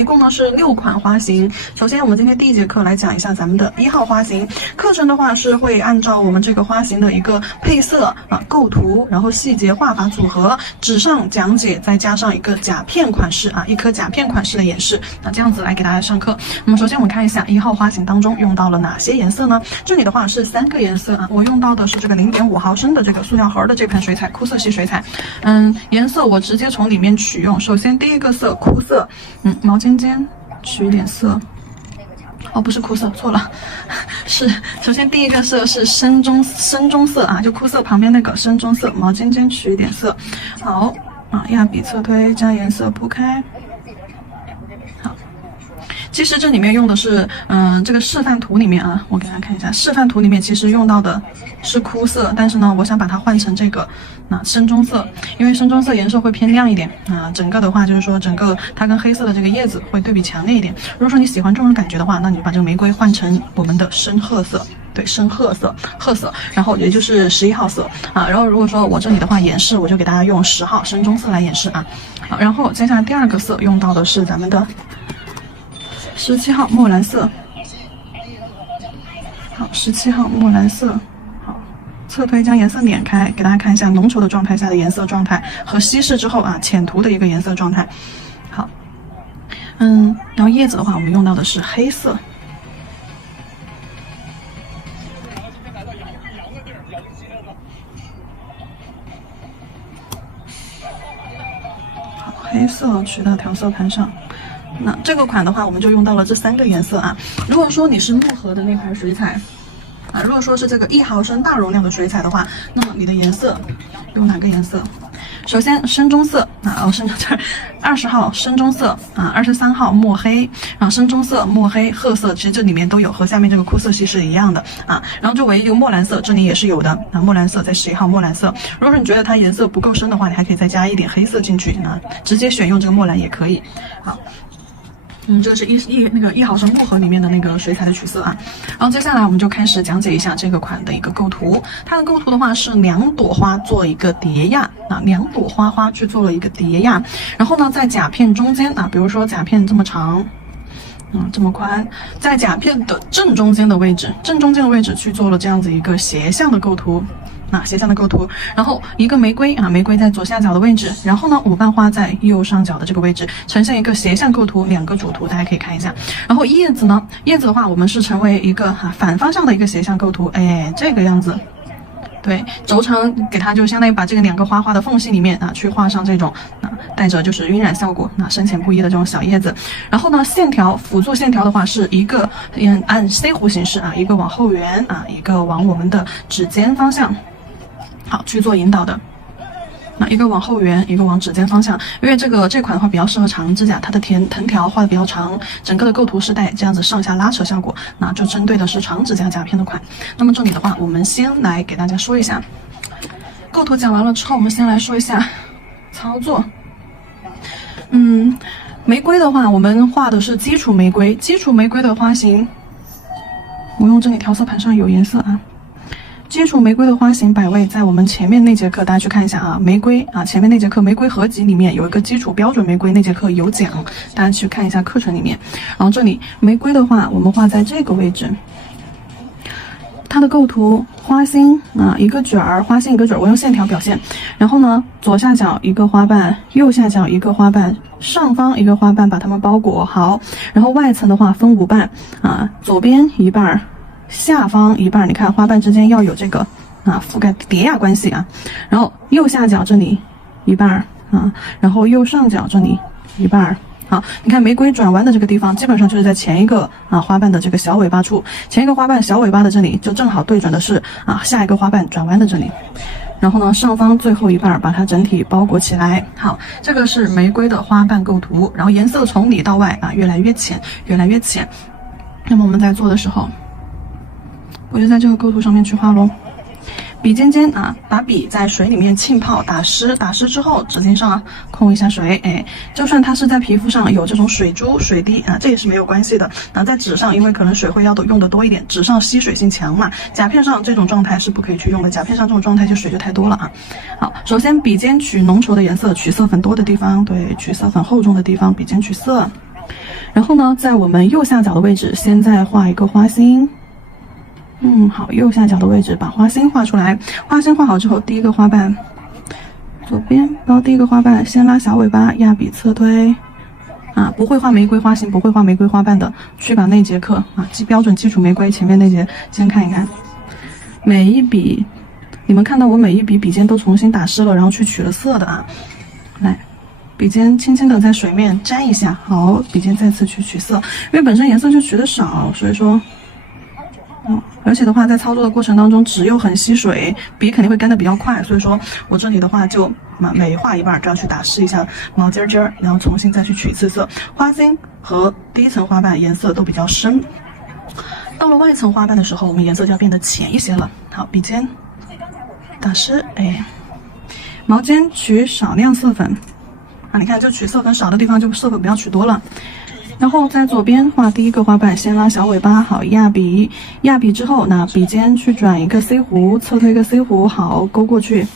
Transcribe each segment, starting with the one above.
一共呢是6款花型。首先我们今天第一节课来讲一下咱们的1号花型。课程的话是会按照我们这个花型的一个配色构图，然后细节画法组合，纸上讲解，再加上一个甲片款式一颗甲片款式的演示，这样子来给大家上课。那么首先我们看一下1号花型当中用到了哪些颜色呢？这里的话是3个颜色我用到的是这个0.5毫升的这个塑料盒的这盘水彩，枯色系水彩。颜色我直接从里面取用。首先第一个色枯色，毛尖尖取一点色。不是枯色，错了，是首先第一个色是深棕色就枯色旁边那个深棕色，毛尖尖取一点色。好压笔侧推，将颜色铺开。好，其实这里面用的是这个示范图里面我给大家看一下，示范图里面其实用到的是枯色，但是呢我想把它换成这个深棕色，因为深棕色颜色会偏亮一点整个的话就是说整个它跟黑色的这个叶子会对比强烈一点。如果说你喜欢这种感觉的话，那你就把这个玫瑰换成我们的深褐色，对，深褐色，然后也就是11号色然后如果说我这里的话演示，我就给大家用10号深棕色来演示好，然后接下来第二个色用到的是咱们的17号墨蓝色。好，17号墨蓝色。侧推将颜色碾开，给大家看一下浓稠的状态下的颜色状态和稀释之后浅涂的一个颜色状态。好，然后叶子的话我们用到的是黑色。好，黑色取到调色盘上。那这个款的话我们就用到了这3个颜色如果说你是木盒的那盘水彩如果说是这个1毫升大容量的水彩的话，那么你的颜色用哪个颜色？首先深棕色20号深棕色23号墨黑深棕色墨黑褐色，其实这里面都有，和下面这个枯色系是一样的然后就唯一一个墨蓝色这里也是有的墨蓝色在11号墨蓝色。如果说你觉得它颜色不够深的话，你还可以再加一点黑色进去直接选用这个墨蓝也可以。好，这个是1毫升木盒里面的那个水彩的取色然后接下来我们就开始讲解一下这个款的一个构图。它的构图的话是2朵花做一个叠压2朵花去做了一个叠压，然后呢在甲片中间比如说甲片这么长这么宽，在甲片的正中间的位置去做了这样子一个斜向的构图斜向的构图，然后一个玫瑰玫瑰在左下角的位置，然后呢5瓣花在右上角的这个位置，呈现一个斜向构图，2个主图大家可以看一下。然后叶子的话我们是成为一个反方向的一个斜向构图，这个样子。对，轴承给它就相当于把这个2个花的缝隙里面去画上这种带着就是晕染效果深浅不一的这种小叶子。然后呢线条辅助线条的话是一个按 C 弧形式一个往后圆一个往我们的指尖方向好去做引导的。一个往后圆，一个往指尖方向，因为这款的话比较适合长指甲，它的藤条画的比较长，整个的构图是带这样子上下拉扯效果，那就针对的是长指甲甲片的款。那么这里的话我们先来给大家说一下构图，讲完了之后我们先来说一下操作。玫瑰的话我们画的是基础玫瑰的花型，我用这里调色盘上有颜色基础玫瑰的花型摆位在我们前面那节课大家去看一下玫瑰前面那节课玫瑰合集里面有一个基础标准玫瑰，那节课有讲，大家去看一下课程里面。然后这里玫瑰的话我们画在这个位置，它的构图花心一个卷儿，花心一个卷儿，我用线条表现。然后呢左下角一个花瓣，右下角一个花瓣，上方一个花瓣把它们包裹好。然后外层的话分5瓣左边一半，下方一半，你看花瓣之间要有这个覆盖叠压关系然后右下角这里一半然后右上角这里一半。好，你看玫瑰转弯的这个地方基本上就是在前一个花瓣的这个小尾巴处，前一个花瓣小尾巴的这里就正好对准的是下一个花瓣转弯的这里。然后呢上方最后一半把它整体包裹起来。好，这个是玫瑰的花瓣构图，然后颜色从里到外越来越浅越来越浅。那么我们在做的时候我就在这个构图上面去画咯。笔尖尖把笔在水里面浸泡打湿之后，指尖上控一下水，就算它是在皮肤上有这种水珠水滴这也是没有关系的。在纸上因为可能水会用的多一点，纸上吸水性强嘛，甲片上这种状态是不可以去用的，甲片上这种状态就水就太多了好，首先笔尖取浓稠的颜色，取色粉多的地方，对，取色粉厚重的地方笔尖取色。然后呢，在我们右下角的位置，先再画一个花心。好，右下角的位置把花心画出来。花心画好之后，第一个花瓣左边，然后第一个花瓣先拉小尾巴，压笔侧推。不会画玫瑰花心，不会画玫瑰花瓣的，去把那节课标准基础玫瑰前面那节先看一看。每一笔，你们看到我每一笔笔尖都重新打湿了，然后去取了色的啊。来，笔尖轻轻的在水面沾一下，好，笔尖再次去取色，因为本身颜色就取的少，所以说。而且的话，在操作的过程当中，纸又很吸水，笔肯定会干得比较快，所以说我这里的话就每画一半，这样去打湿一下毛尖尖，然后重新再去取一次色。花心和第一层花瓣颜色都比较深，到了外层花瓣的时候，我们颜色就要变得浅一些了。好，笔尖打湿，毛尖取少量色粉你看，就取色粉少的地方就色粉不要取多了。然后在左边画第一个花瓣，先拉小尾巴，好，压笔之后，那笔尖去转一个 C 弧，侧推一个 C 弧，好，勾过去。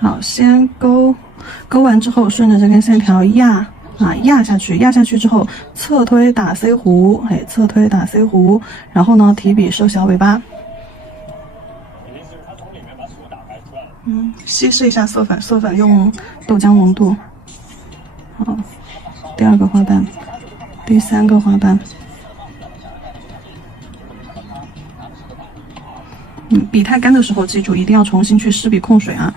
好，先勾完之后，顺着这根线条压下去之后，侧推打 C 弧，侧推打 C 弧，然后呢，提笔收小尾巴。稀释一下色粉用豆浆浓度。好，第二个花瓣，第三个花瓣。笔太干的时候，记住一定要重新去湿笔控水啊。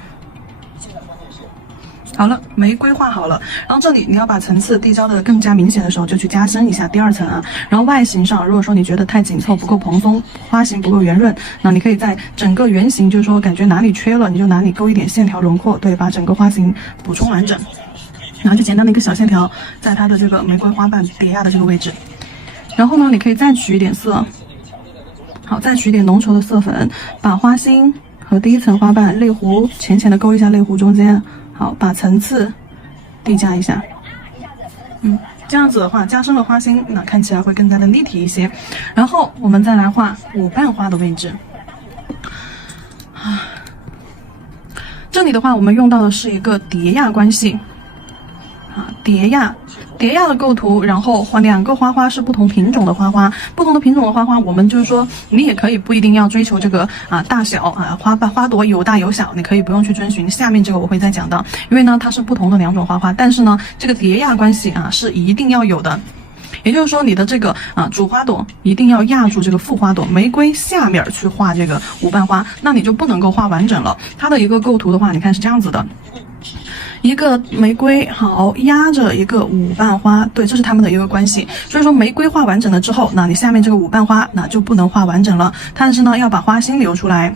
好了，玫瑰画好了，然后这里你要把层次递交的更加明显的时候，就去加深一下第二层啊。然后外形上，如果说你觉得太紧凑不够蓬松，花型不够圆润，那你可以在整个圆形，就是说感觉哪里缺了，你就哪里勾一点线条轮廓，对，把整个花型补充完整。然后就简单的一个小线条，在它的这个玫瑰花瓣叠压的这个位置。然后呢，你可以再取一点色，好，再取一点浓稠的色粉，把花心和第一层花瓣泪弧浅浅的勾一下泪弧中间。好，把层次递加一下，这样子的话加深了花心，那看起来会更加的立体一些。然后我们再来画舞瓣花的位置。这里的话，我们用到的是一个叠压关系，叠压的构图，然后两个花花是不同品种的花花，不同的品种的花花，我们就是说你也可以不一定要追求这个大小花朵有大有小，你可以不用去遵循。下面这个我会再讲到，因为呢它是不同的两种花花，但是呢这个叠压关系是一定要有的。也就是说，你的这个主花朵一定要压住这个副花朵，玫瑰下面去画这个舞瓣花，那你就不能够画完整了。它的一个构图的话，你看是这样子的。一个玫瑰好压着一个舞瓣花，对，这是它们的一个关系。所以说玫瑰画完整了之后，那你下面这个舞瓣花那就不能画完整了，但是呢要把花心留出来。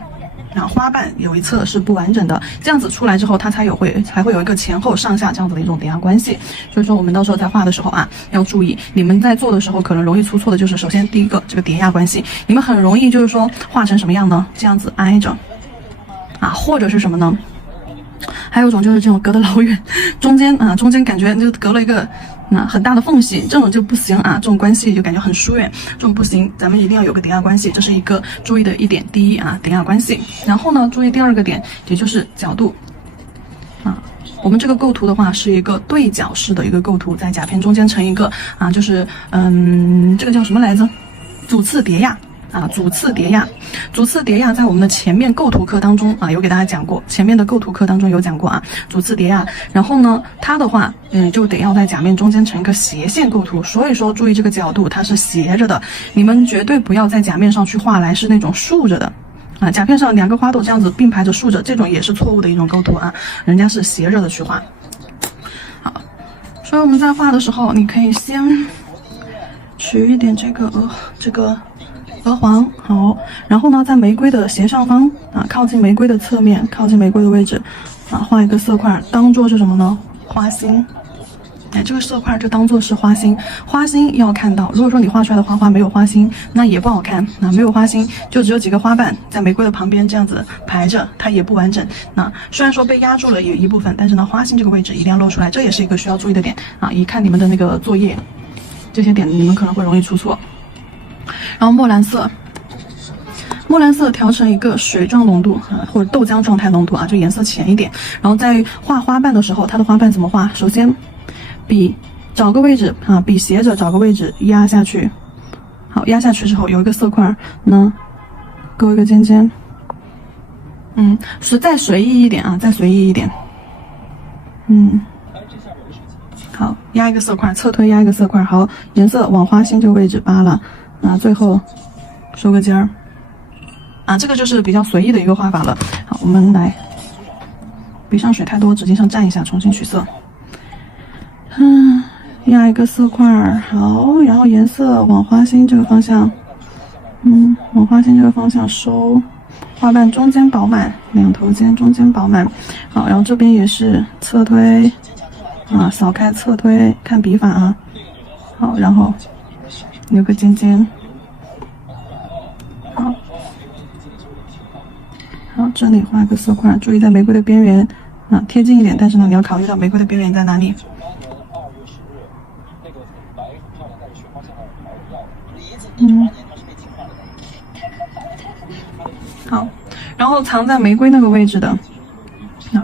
花瓣有一侧是不完整的，这样子出来之后，它才会有一个前后上下这样子的一种叠压关系。所以说我们到时候在画的时候要注意，你们在做的时候可能容易出错的就是首先第一个这个叠压关系，你们很容易就是说画成什么样呢？这样子挨着或者是什么呢？还有一种就是这种隔得老远，中间感觉就隔了一个很大的缝隙，这种就不行这种关系就感觉很疏远，这种不行，咱们一定要有个叠压关系，这是一个注意的一点。第一叠压关系，然后呢注意第二个点，也就是角度我们这个构图的话是一个对角式的一个构图，在甲片中间成一个就是这个叫什么来着？主次叠压。主次叠压在我们的前面构图课当中有给大家讲过，前面的构图课当中有讲过主次叠压。然后呢，它的话就得要在甲面中间成一个斜线构图，所以说注意这个角度它是斜着的，你们绝对不要在甲面上去画来是那种竖着的甲片上两个花朵这样子并排着竖着，这种也是错误的一种构图人家是斜着的去画。好，所以我们在画的时候，你可以先取一点这个鹅黄，好，然后呢，在玫瑰的斜上方靠近玫瑰的侧面，靠近玫瑰的位置画一个色块，当做是什么呢？花心。这个色块就当做是花心，花心要看到。如果说你画出来的花花没有花心，那也不好看。没有花心，就只有几个花瓣在玫瑰的旁边这样子排着，它也不完整。那虽然说被压住了有一部分，但是呢，花心这个位置一定要露出来，这也是一个需要注意的点一看你们的那个作业，这些点你们可能会容易出错。然后墨蓝色墨蓝色调成一个水状浓度啊，或者豆浆状态浓度啊，就颜色浅一点。然后在画花瓣的时候，它的花瓣怎么画？首先，笔找个位置啊，笔斜着找个位置压下去。好，压下去之后有一个色块，呢，勾一个尖尖。再随意一点啊，再随意一点。好，压一个色块，侧推压一个色块。好，颜色往花心这个位置扒了，最后收个尖儿。这个就是比较随意的一个画法了。好，我们来，笔上水太多，纸巾上蘸一下，重新取色。压一个色块，好，然后颜色往花心这个方向，往花心这个方向收，花瓣中间饱满，两头尖中间饱满。好，然后这边也是侧推，扫开侧推，看笔法啊。好，然后留个尖尖。好，这里画个色块，注意在玫瑰的边缘贴近一点，但是呢，你要考虑到玫瑰的边缘在哪里。好，然后藏在玫瑰那个位置的，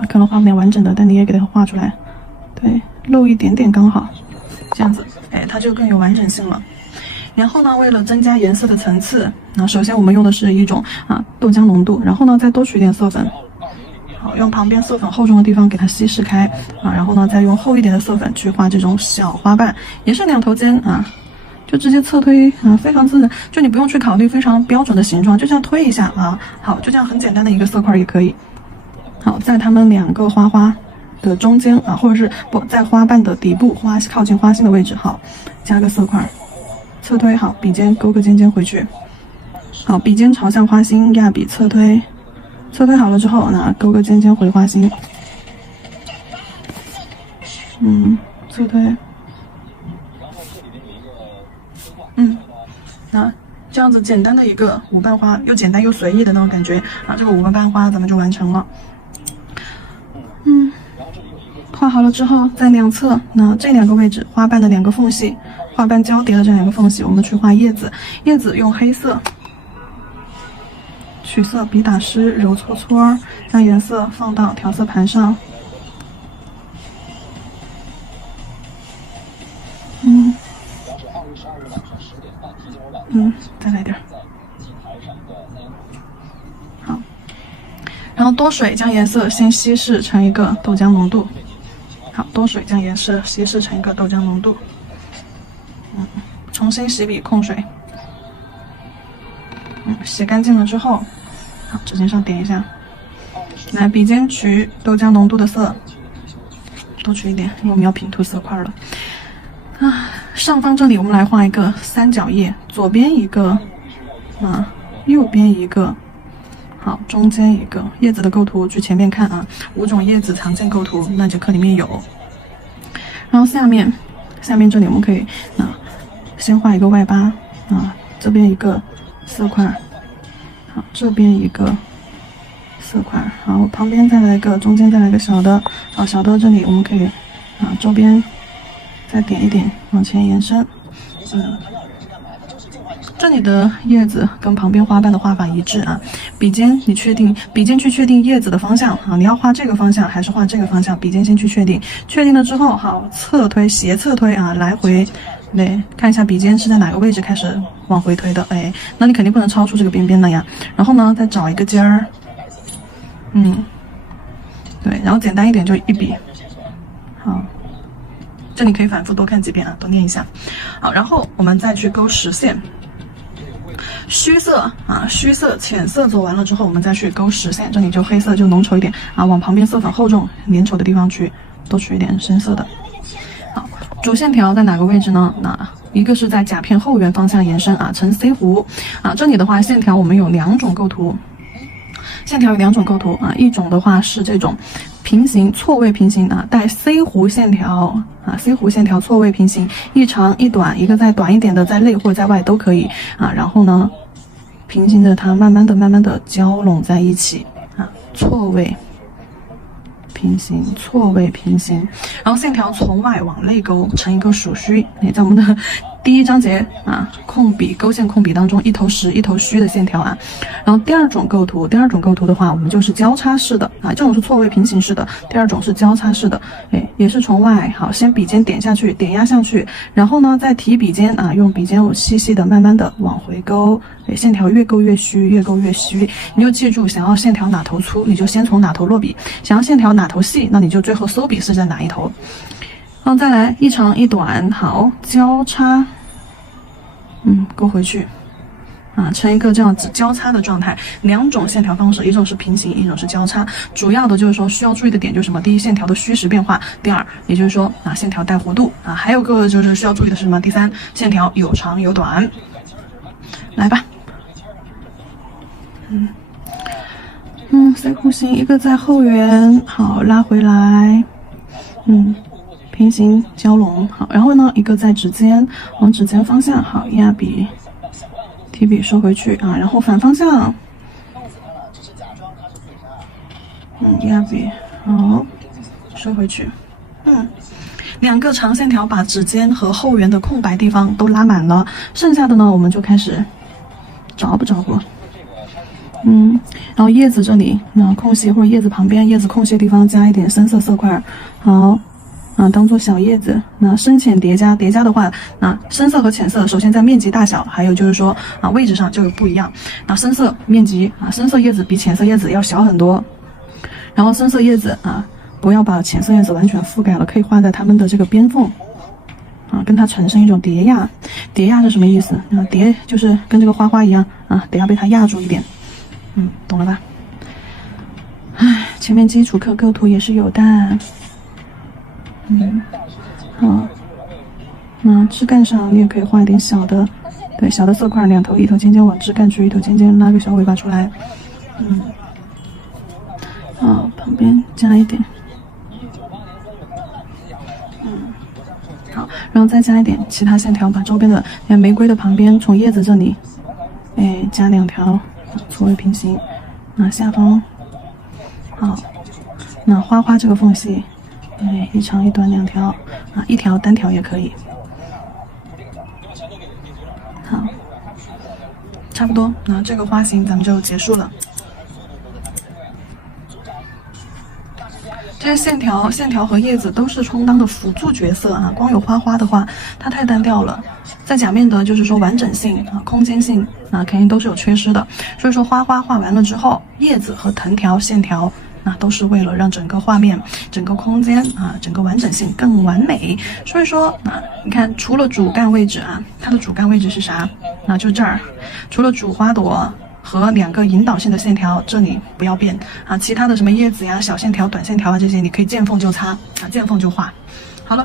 可能画不了完整的，但你也给它画出来，对，露一点点刚好，这样子，它就更有完整性了。然后呢，为了增加颜色的层次，首先我们用的是一种豆浆浓度，然后呢再多取一点色粉，好，用旁边色粉厚重的地方给它稀释开然后呢再用厚一点的色粉去画这种小花瓣，也是两头尖就直接侧推非常自然，就你不用去考虑非常标准的形状，就这样推一下好，就这样很简单的一个色块也可以。好，在它们两个花的中间或者是不在花瓣的底部靠近花心的位置，好，加个色块，侧推，好，笔尖勾个尖尖回去，好，笔尖朝向花心，压笔侧推，侧推好了之后勾个尖尖回花心，侧推。这样子简单的一个五瓣花，又简单又随意的那种感觉这个五瓣花咱们就完成了。画好了之后，在两侧这两个位置花瓣的两个缝隙，花瓣交叠的这两个缝隙，我们去画叶子。叶子用黑色取色，笔打湿，揉搓搓，让颜色放到调色盘上。再来点。好，然后多水将颜色先稀释成一个豆浆浓度。好，多水将颜色稀释成一个豆浆浓度。重新洗笔控水。洗干净了之后，好，纸巾上点一下。来，笔尖取豆浆浓度的色，多取一点，因为我们要平涂色块了。上方这里我们来画一个三角叶，左边一个，右边一个，好，中间一个。叶子的构图去前面看5种叶子常见构图，那节课里面有。然后下面这里我们可以先画一个外八这边一个色块，好，这边一个色块，好，旁边再来一个，中间再来一个小的，好，小的这里我们可以周边再点一点，往前延伸。这里的叶子跟旁边花瓣的画法一致笔尖去确定叶子的方向你要画这个方向还是画这个方向，笔尖先去确定。确定了之后，好，侧推斜侧推来回，看一下笔尖是在哪个位置开始往回推的，那你肯定不能超出这个边边了呀。然后呢，再找一个尖儿，对，然后简单一点就一笔，好。这里可以反复多看几遍多念一下。好，然后我们再去勾实线。虚色虚色浅色做完了之后，我们再去勾实线。这里就黑色就浓稠一点往旁边色粉厚重粘稠的地方去多取一点深色的。好，主线条在哪个位置呢？一个是在甲片后缘方向延伸呈 C 弧这里的话线条我们有两种构图。一种的话是这种平行错位平行带 C 弧线条C 弧线条错位平行，一长一短，一个再短一点的在内或在外都可以然后呢平行着它慢慢的交拢在一起错位平行，然后线条从外往内勾成一个属虚。在我们的第一章节啊，控笔勾线控笔当中一头实一头虚的线条啊。然后第二种构图的话，我们就是交叉式的啊，这种是错位平行式的，第二种是交叉式的，也是从外好，先笔尖点下去，点压上去，然后呢再提笔尖啊，用笔尖细细的慢慢的往回勾，线条越勾越虚，越勾越虚。你就记住，想要线条哪头粗，你就先从哪头落笔；想要线条哪头细，那你就最后收笔是在哪一头。然后再来一长一短，好，交叉，勾回去，成一个这样子交叉的状态。两种线条方式，一种是平行，一种是交叉。主要的就是说需要注意的点就是什么？第一，线条的虚实变化；第二，也就是说线条带弧度啊。还有个就是需要注意的是什么？第三，线条有长有短。来吧，3空形，一个在后缘，好，拉回来，平行交拢，好，然后呢，一个在指尖，往指尖方向，好，压笔，提笔收回去啊，然后反方向，压笔，好，收回去，两个长线条把指尖和后缘的空白地方都拉满了，剩下的呢，我们就开始找补。然后叶子这里，空隙或者叶子旁边，叶子空隙的地方加一点深色色块，好。当做小叶子，那深浅叠加的话，深色和浅色首先在面积大小，还有就是说位置上就有不一样。那深色面积深色叶子比浅色叶子要小很多，然后深色叶子不要把浅色叶子完全覆盖了，可以画在它们的这个边缝跟它产生一种叠压。叠压是什么意思？叠就是跟这个花花一样得要被它压住一点。懂了吧？前面基础课构图也是有的。好，那枝干上你也可以画一点小的，小的色块，两头，一头尖尖往枝干去，一头尖尖拉个小尾巴出来。好，旁边加一点。好，然后再加一点其他线条，把周边的玫瑰的旁边，从叶子这里，加2条，错位平行。下方，好，那花这个缝隙。一长一短2条一条单条也可以。好，差不多，那这个花型咱们就结束了。这些线条和叶子都是充当的辅助角色光有花的话，它太单调了。在假面的就是说完整性空间性肯定都是有缺失的。所以说花画完了之后，叶子和藤条线条。都是为了让整个画面、整个空间整个完整性更完美。所以说你看，除了主干位置它的主干位置是啥？就这儿，除了主花朵和2个引导性的线条，这里不要变其他的什么叶子呀、小线条、短线条这些，你可以见缝就擦见缝就画。好了。